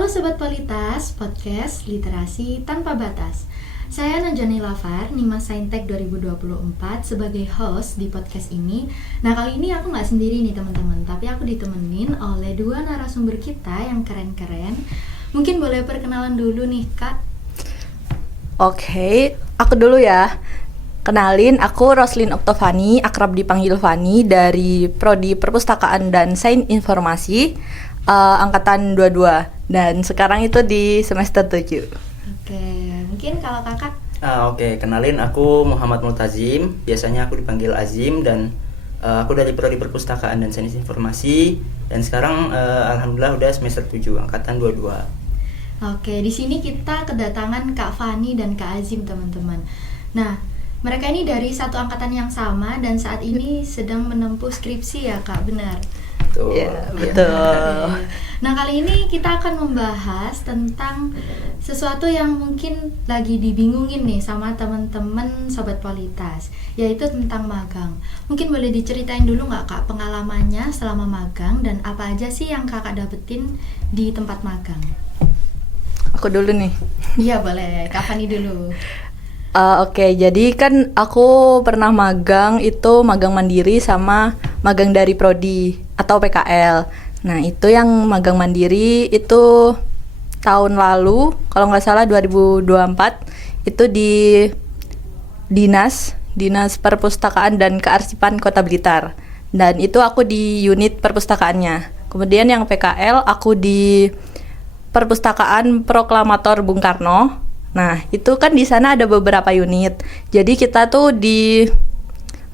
Halo Sobat Politas, podcast Literasi Tanpa Batas. Saya Najani Lafar, Nima Saintek 2024 sebagai host di podcast ini. Nah, kali ini aku nggak sendiri nih teman-teman, tapi aku ditemenin oleh dua narasumber kita yang keren-keren. Mungkin boleh perkenalan dulu nih, Kak. Oke, aku dulu ya. Kenalin, aku Roslyn Oktovani, akrab dipanggil Fani, dari Prodi Perpustakaan dan Sains Informasi, angkatan 22, dan sekarang itu di semester 7. Oke, mungkin kalau kakak. Oke, kenalin, aku Muhammad Multazim, biasanya aku dipanggil Azim, dan aku dari Prodi Perpustakaan dan Sains Informasi, dan sekarang alhamdulillah udah semester 7, angkatan 22. Oke, di sini kita kedatangan Kak Fani dan Kak Azim, teman-teman. Nah, mereka ini dari satu angkatan yang sama dan saat ini sedang menempuh skripsi ya, Kak, benar? Betul. Ya, betul. Nah, kali ini kita akan membahas tentang sesuatu yang mungkin lagi dibingungin nih sama teman-teman Sobat Politas, yaitu tentang magang. Mungkin boleh diceritain dulu nggak, Kak, pengalamannya selama magang dan apa aja sih yang Kakak dapetin di tempat magang? Aku dulu nih. Iya, boleh. Kak Fani dulu. Oke, jadi kan aku pernah magang, itu magang mandiri sama magang dari Prodi atau PKL. Nah, itu yang magang mandiri itu tahun lalu, kalau nggak salah 2024, itu di Dinas Perpustakaan dan Kearsipan Kota Blitar. Dan itu aku di unit perpustakaannya. Kemudian yang PKL aku di Perpustakaan Proklamator Bung Karno. Nah, itu kan di sana ada beberapa unit. Jadi kita tuh di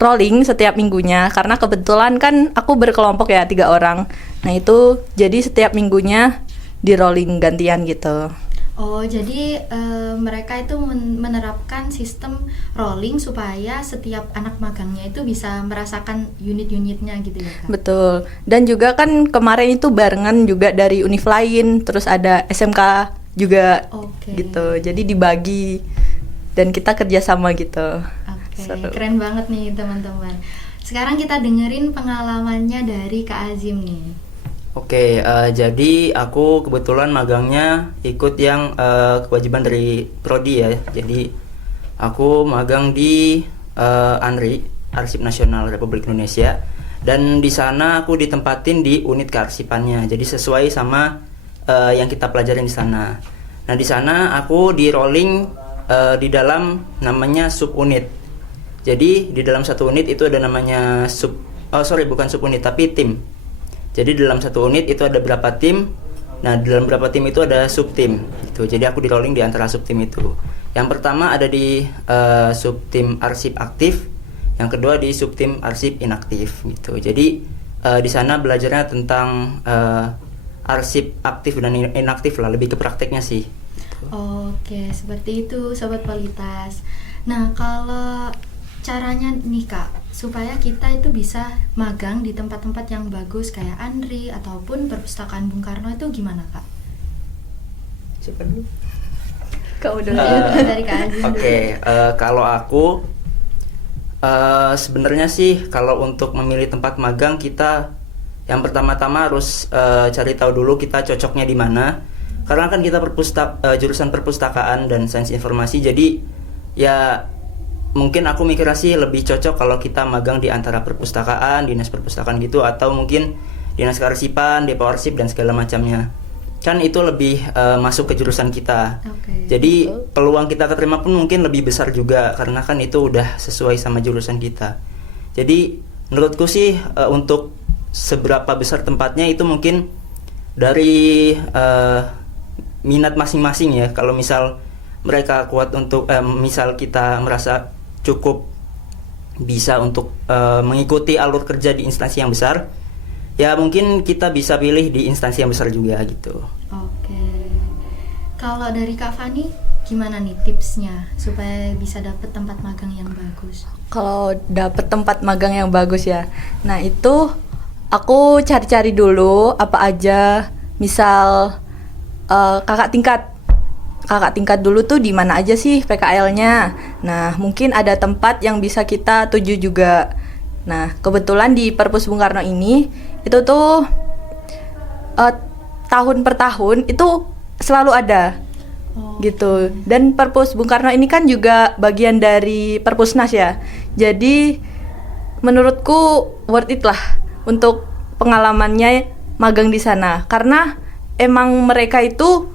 rolling setiap minggunya, karena kebetulan kan aku berkelompok ya 3 orang. Nah, itu jadi setiap minggunya di rolling gantian gitu. Oh, jadi mereka itu menerapkan sistem rolling supaya setiap anak magangnya itu bisa merasakan unit-unitnya gitu ya, Kak? Betul. Dan juga kan kemarin itu barengan juga dari univ lain, terus ada SMK juga. Oke. Gitu. Jadi dibagi dan kita kerjasama gitu. Oke, Seru. keren banget nih teman-teman. Sekarang kita dengerin pengalamannya dari Kak Azim nih. Oke, jadi aku kebetulan magangnya ikut yang kewajiban dari Prodi ya. Jadi aku magang di ANRI, Arsip Nasional Republik Indonesia, dan di sana aku ditempatin di unit kearsipannya. Jadi sesuai sama yang kita pelajarin di sana. Nah, di sana aku di rolling di dalam namanya subunit. Jadi di dalam satu unit itu ada namanya bukan subunit tapi tim. Jadi dalam satu unit itu ada berapa tim. Nah, di dalam berapa tim itu ada subtim gitu. Jadi aku di rolling di antara subtim itu. Yang pertama ada di subtim arsip aktif, yang kedua di subtim arsip inaktif gitu. Jadi di sana belajarnya tentang arsip aktif dan inaktif lah, lebih ke prakteknya sih. Oke, seperti itu Sobat Politas. Nah, kalau caranya nih, Kak, supaya kita itu bisa magang di tempat-tempat yang bagus kayak ANRI ataupun Perpustakaan Bung Karno itu gimana, Kak? Siapa dulu? Kau dulu. Dari Kak Azim dulu. Oke, kalau aku sebenarnya sih kalau untuk memilih tempat magang kita yang pertama-tama harus cari tahu dulu kita cocoknya di mana. Karena kan kita jurusan perpustakaan dan sains informasi, jadi ya mungkin aku mikirnya sih lebih cocok kalau kita magang di antara perpustakaan, dinas perpustakaan gitu, atau mungkin dinas kearsipan, depo arsip dan segala macamnya. Kan itu lebih masuk ke jurusan kita. Oke. Jadi peluang kita keterima pun mungkin lebih besar juga karena kan itu udah sesuai sama jurusan kita. Jadi menurutku sih untuk seberapa besar tempatnya itu mungkin dari minat masing-masing ya. Kalau misal mereka kuat untuk misal kita merasa cukup bisa untuk mengikuti alur kerja di instansi yang besar, ya mungkin kita bisa pilih di instansi yang besar juga gitu. Oke. Kalau dari Kak Fani, gimana nih tipsnya supaya bisa dapet tempat magang yang bagus? Kalau dapet tempat magang yang bagus ya, nah itu aku cari-cari dulu apa aja, misal kakak tingkat dulu tuh di mana aja sih PKL-nya. Nah, mungkin ada tempat yang bisa kita tuju juga. Nah, kebetulan di Perpus Bung Karno ini itu tuh tahun per tahun itu selalu ada. Oh. Gitu. Dan Perpus Bung Karno ini kan juga bagian dari Perpusnas ya. Jadi menurutku worth it lah untuk pengalamannya magang di sana, karena emang mereka itu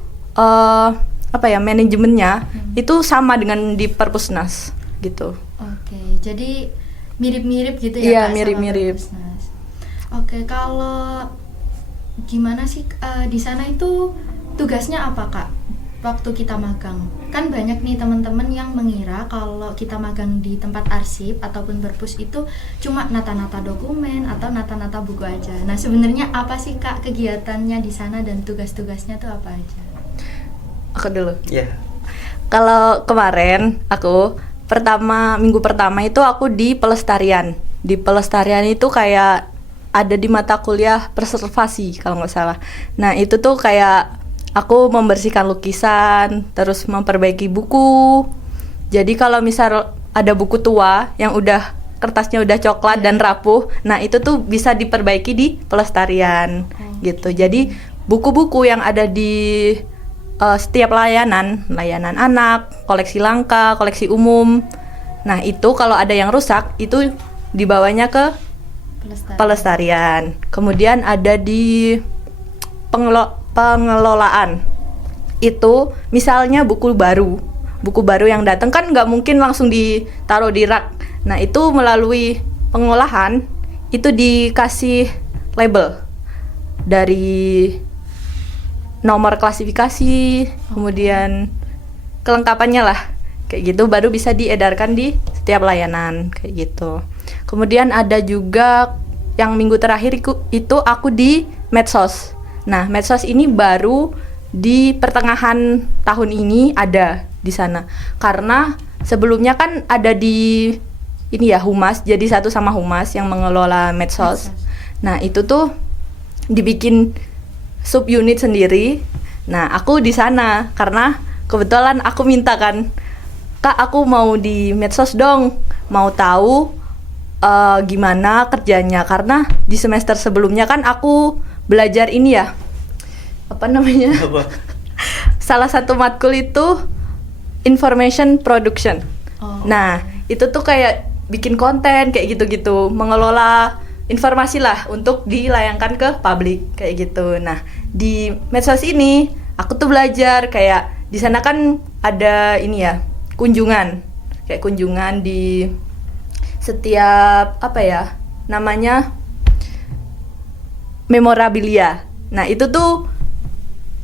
manajemennya itu sama dengan di Perpusnas gitu. Oke, jadi mirip-mirip gitu ya Iya, Kak, sama mirip-mirip. Perpusnas. Oke, kalau gimana sih di sana itu tugasnya apa Kak? Waktu kita magang, kan banyak nih teman-teman yang mengira kalau kita magang di tempat arsip ataupun perpus itu cuma nata-nata dokumen atau nata-nata buku aja. Nah sebenarnya apa sih Kak kegiatannya di sana dan tugas-tugasnya tuh apa aja? Aku dulu. Ya. Kalau kemarin minggu pertama itu aku di pelestarian. Di pelestarian itu kayak ada di mata kuliah preservasi kalau nggak salah. Nah itu tuh kayak aku membersihkan lukisan, terus memperbaiki buku. Jadi kalau misal ada buku tua yang kertasnya udah coklat dan rapuh, nah itu tuh bisa diperbaiki di pelestarian gitu. Jadi buku-buku yang ada di setiap layanan anak, koleksi langka, koleksi umum. Nah itu kalau ada yang rusak itu dibawanya ke pelestarian. Kemudian ada di pengelolaan. Itu misalnya buku baru yang datang kan nggak mungkin langsung ditaruh di rak. Nah itu melalui pengolahan itu dikasih label dari nomor klasifikasi, kemudian kelengkapannya lah kayak gitu, baru bisa diedarkan di setiap layanan kayak gitu. Kemudian ada juga yang minggu terakhir itu aku di medsos. Nah, medsos ini baru di pertengahan tahun ini ada di sana. Karena sebelumnya kan ada di Humas, jadi satu sama Humas yang mengelola medsos. Nah, itu tuh dibikin subunit sendiri. Nah, aku di sana karena kebetulan aku minta kan, Kak, aku mau di medsos dong, mau tahu gimana kerjanya, karena di semester sebelumnya kan aku belajar salah satu matkul itu information production. Nah itu tuh kayak bikin konten kayak gitu-gitu, mengelola informasi lah untuk dilayangkan ke publik kayak gitu. Nah di medsos ini aku tuh belajar kayak di sana kan ada kunjungan di setiap memorabilia. Nah itu tuh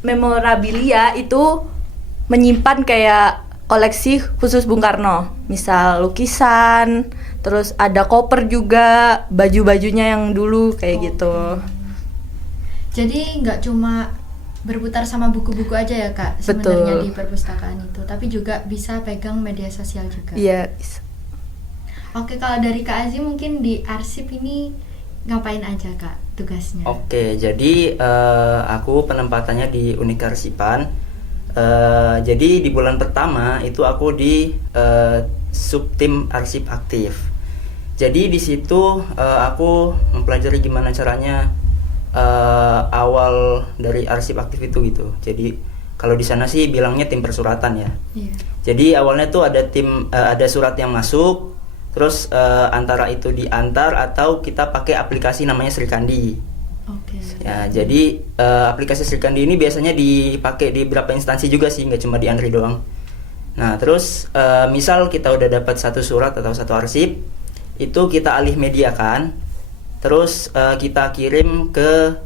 memorabilia itu menyimpan kayak koleksi khusus Bung Karno, misal lukisan, terus ada koper juga, baju-bajunya yang dulu kayak gitu. Jadi nggak cuma berputar sama buku-buku aja ya Kak sebenarnya di perpustakaan itu, tapi juga bisa pegang media sosial juga. Iya, bisa. Oke, kalau dari Kak Aziz mungkin di arsip ini ngapain aja Kak tugasnya? Oke, jadi aku penempatannya di unit kearsipan. Jadi di bulan pertama itu aku di subtim arsip aktif. Jadi di situ aku mempelajari gimana caranya awal dari arsip aktif itu gitu. Jadi kalau di sana sih bilangnya tim persuratan ya. Yeah. Jadi awalnya tuh ada surat yang masuk. Terus antara itu diantar atau kita pakai aplikasi namanya Srikandi. Oke. Ya, jadi aplikasi Srikandi ini biasanya dipakai di beberapa instansi juga sih, nggak cuma di Andri doang. Nah, terus misal kita udah dapat satu surat atau satu arsip, itu kita alih mediakan, terus kita kirim ke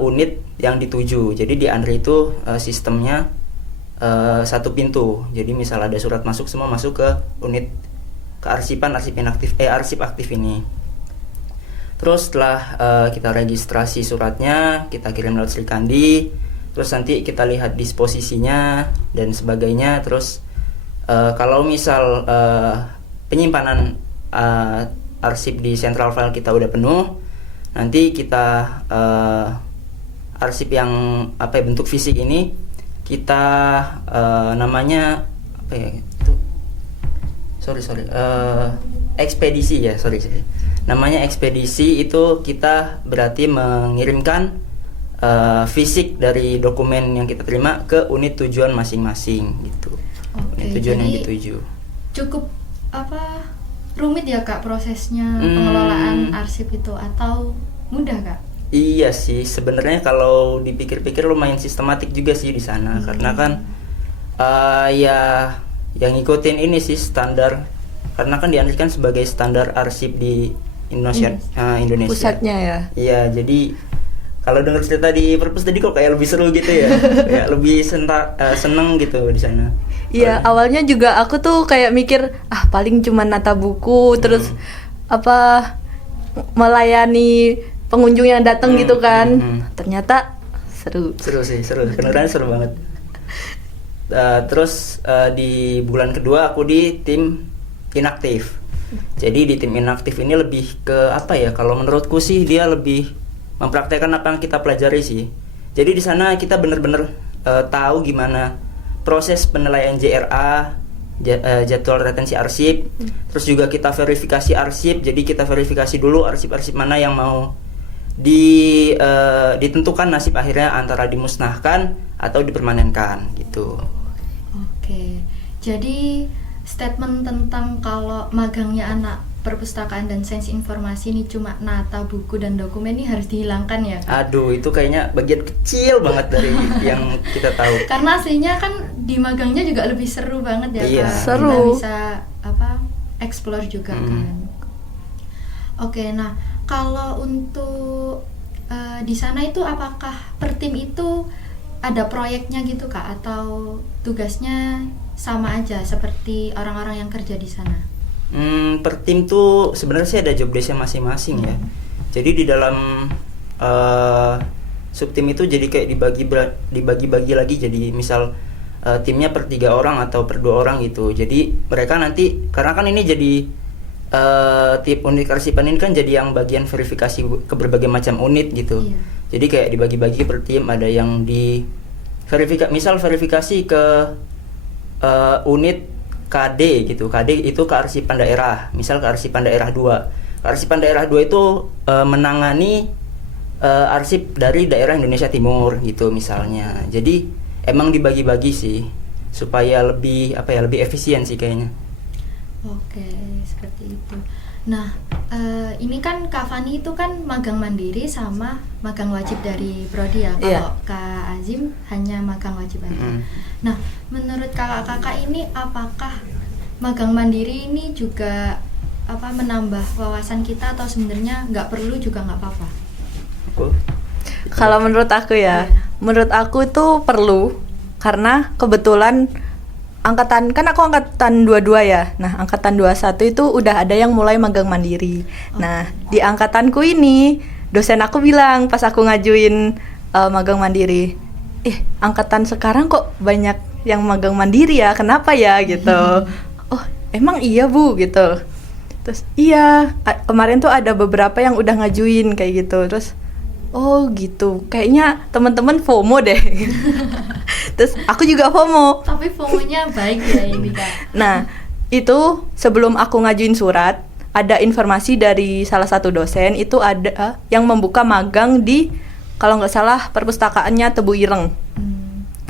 unit yang dituju. Jadi di Andri itu sistemnya satu pintu. Jadi misal ada surat masuk, semua masuk ke unit arsip aktif ini. Terus setelah kita registrasi suratnya, kita kirim lewat Srikandi, terus nanti kita lihat disposisinya dan sebagainya. Terus kalau misal penyimpanan arsip di central file kita udah penuh, nanti kita arsip yang bentuk fisik ini kita namanya ekspedisi ya, namanya ekspedisi. Itu kita berarti mengirimkan fisik dari dokumen yang kita terima ke unit tujuan masing-masing gitu. Oke, Unit tujuan yang jadi dituju. cukup rumit ya Kak prosesnya pengelolaan arsip itu, atau mudah Kak? Iya sih, sebenarnya kalau dipikir-pikir lumayan sistematik juga sih di sana, karena kan ya yang ngikutin ini sih standar, karena kan dianalikan sebagai standar arsip di Indonesia. Indonesia. Pusatnya ya. Iya, jadi kalau dengar cerita di perpus tadi kok kayak lebih seru gitu ya, kayak lebih seneng gitu di sana. Iya, awalnya juga aku tuh kayak mikir paling cuma nata buku terus melayani pengunjung yang datang gitu kan. Ternyata seru. Seru sih, seru. Beneran seru banget. Terus di bulan kedua aku di tim inaktif. Jadi di tim inaktif ini lebih ke apa ya? Kalau menurutku sih dia lebih mempraktekkan apa yang kita pelajari sih. Jadi di sana kita bener-bener tahu gimana proses penilaian JRA, jadwal retensi arsip. Terus juga kita verifikasi arsip. Jadi kita verifikasi dulu arsip-arsip mana yang mau ditentukan nasib akhirnya antara dimusnahkan atau dipermanenkan gitu. Oke, jadi statement tentang kalau magangnya anak perpustakaan dan sains informasi ini cuma nata buku dan dokumen ini harus dihilangkan ya Kak? Aduh, itu kayaknya bagian kecil banget dari yang kita tahu. Karena aslinya kan di magangnya juga lebih seru banget ya Iya. Kak. Seru. Kita bisa explore juga kan. Oke, nah kalau untuk di sana itu apakah per tim itu ada proyeknya gitu Kak, atau tugasnya sama aja seperti orang-orang yang kerja di sana? Per tim tuh sebenarnya sih ada job desk-nya masing-masing ya. Jadi di dalam subtim itu jadi kayak dibagi-bagi lagi. Jadi misal timnya per 3 orang atau per 2 orang gitu. Jadi mereka nanti, karena kan ini jadi tip unit arsipan ini kan jadi yang bagian verifikasi ke berbagai macam unit gitu. Iya. Jadi kayak dibagi-bagi per tim, ada yang di verifikasi ke unit KD gitu. KD itu kearsipan daerah. Misal kearsipan daerah 2. Kearsipan daerah 2 itu menangani arsip dari daerah Indonesia Timur gitu misalnya. Jadi emang dibagi-bagi sih supaya lebih lebih efisien sih kayaknya. Oke, seperti itu. Nah, ini kan Kak Fani itu kan magang mandiri sama magang wajib dari Prodi ya. Iya. Kalau Kak Azim hanya magang wajib aja. Nah, menurut kakak-kakak ini apakah magang mandiri ini juga menambah wawasan kita, atau sebenarnya nggak perlu juga nggak apa-apa? Kalau menurut aku ya, menurut aku itu perlu, karena kebetulan kan aku angkatan 22 ya. Nah, angkatan 21 itu udah ada yang mulai magang mandiri. Nah, di angkatanku ini dosen aku bilang pas aku ngajuin magang mandiri, angkatan sekarang kok banyak yang magang mandiri ya, kenapa ya gitu. Oh, emang iya Bu gitu. Terus iya, kemarin tuh ada beberapa yang udah ngajuin kayak gitu. Terus oh gitu, kayaknya teman-teman FOMO deh. Terus aku juga FOMO. Tapi FOMO-nya baik ya ini Kak. Nah, itu sebelum aku ngajuin surat, ada informasi dari salah satu dosen, itu ada yang membuka magang di, kalau nggak salah, perpustakaannya Tebu Ireng.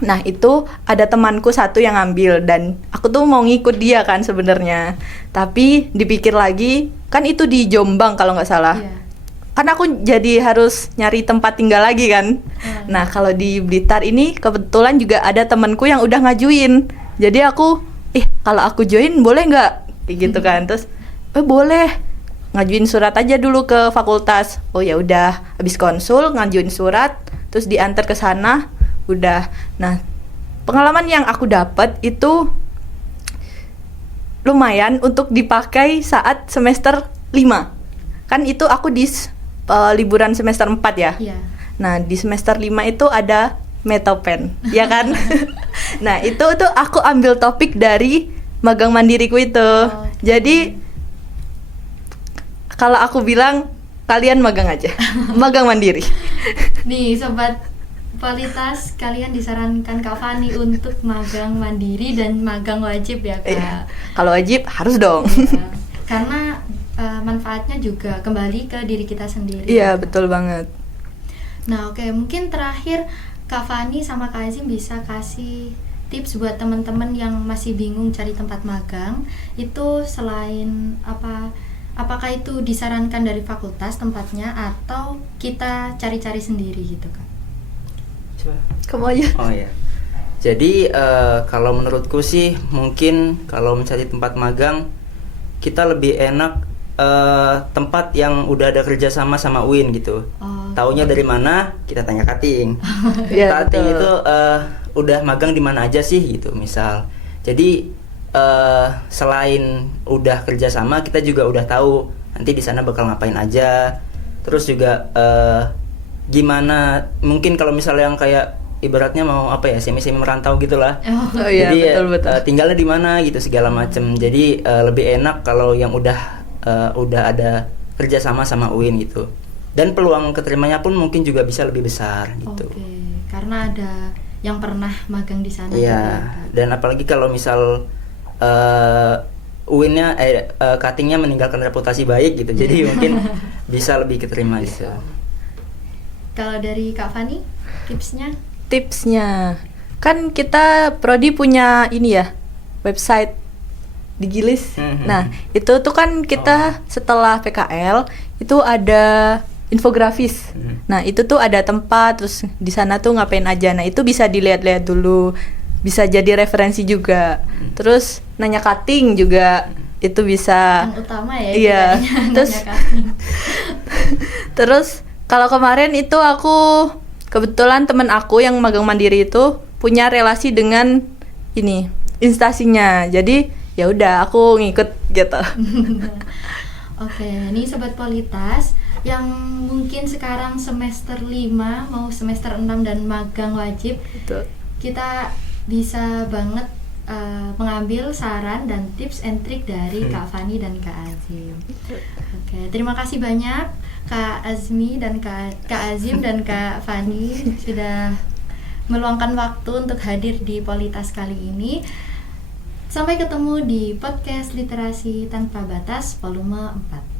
Nah, itu ada temanku satu yang ngambil, dan aku tuh mau ngikut dia kan sebenarnya. Tapi dipikir lagi, kan itu di Jombang kalau nggak salah. Iya. Kan aku jadi harus nyari tempat tinggal lagi kan. Nah, kalau di Blitar ini kebetulan juga ada temanku yang udah ngajuin. Jadi aku, kalau aku join boleh nggak? Kayak gitu kan. Terus, boleh. Ngajuin surat aja dulu ke fakultas. Oh ya udah, habis konsul ngajuin surat, terus diantar ke sana, udah. Nah, pengalaman yang aku dapat itu lumayan untuk dipakai saat semester 5. Kan itu aku di liburan semester 4 ya. Iya. Nah, di semester 5 itu ada Metopen, ya kan? Nah, itu tuh aku ambil topik dari magang mandiriku itu. Jadi kalau aku bilang kalian magang aja. Magang mandiri. Nih sobat Politas, kalian disarankan Kak Fani untuk magang mandiri dan magang wajib ya Kak. Kalau wajib harus dong. Ya, karena manfaatnya juga kembali ke diri kita sendiri. Iya, betul banget. Nah, oke, mungkin terakhir Kak Fani sama Kak Azim bisa kasih tips buat teman-teman yang masih bingung cari tempat magang. Itu selain apakah itu disarankan dari fakultas tempatnya atau kita cari-cari sendiri gitu, Kak? Coba. Kamu aja. Oh ya. Jadi kalau menurutku sih mungkin kalau mencari tempat magang kita lebih enak tempat yang udah ada kerjasama sama UIN gitu. Taunya dari mana? Kita tanya cutting. Iya, Cutting betul. itu udah magang di mana aja sih gitu misal. Jadi selain udah kerjasama kita juga udah tahu nanti di sana bakal ngapain aja. Terus juga gimana mungkin kalau misalnya yang kayak ibaratnya mau apa ya semi merantau gitulah. Oh iya, Jadi betul. tinggalnya di mana gitu segala macem. Jadi lebih enak kalau yang udah ada kerjasama sama UIN gitu. Dan peluang keterimanya pun mungkin juga bisa lebih besar gitu. Oke, karena ada yang pernah magang di sana. Iya. juga, Kak. Dan apalagi kalau misal UIN-nya cutting-nya meninggalkan reputasi baik gitu. Jadi mungkin bisa lebih keterima gitu. Kalau dari Kak Fani, tipsnya? Tipsnya, kan kita prodi punya ini ya, website Digilis. Nah, itu tuh kan kita setelah PKL itu ada infografis. Nah, itu tuh ada tempat, terus di sana tuh ngapain aja. Nah, itu bisa dilihat-lihat dulu, bisa jadi referensi juga. Terus nanya cutting juga itu bisa. Yang utama ya. Iya. Terus Terus terus kalau kemarin itu aku kebetulan temen aku yang magang mandiri itu punya relasi dengan ini instasinya. Jadi ya udah aku ngikut gitu. Oke, ini Sobat Politas yang mungkin sekarang semester 5 mau semester 6 dan magang wajib, Betul. kita bisa banget mengambil saran dan tips and trik dari Kak Fani dan Kak Azim. Oke, terima kasih banyak Kak Azmi dan Kak Azim dan Kak Fani sudah meluangkan waktu untuk hadir di Politas kali ini. Sampai ketemu di podcast Literasi Tanpa Batas volume 4.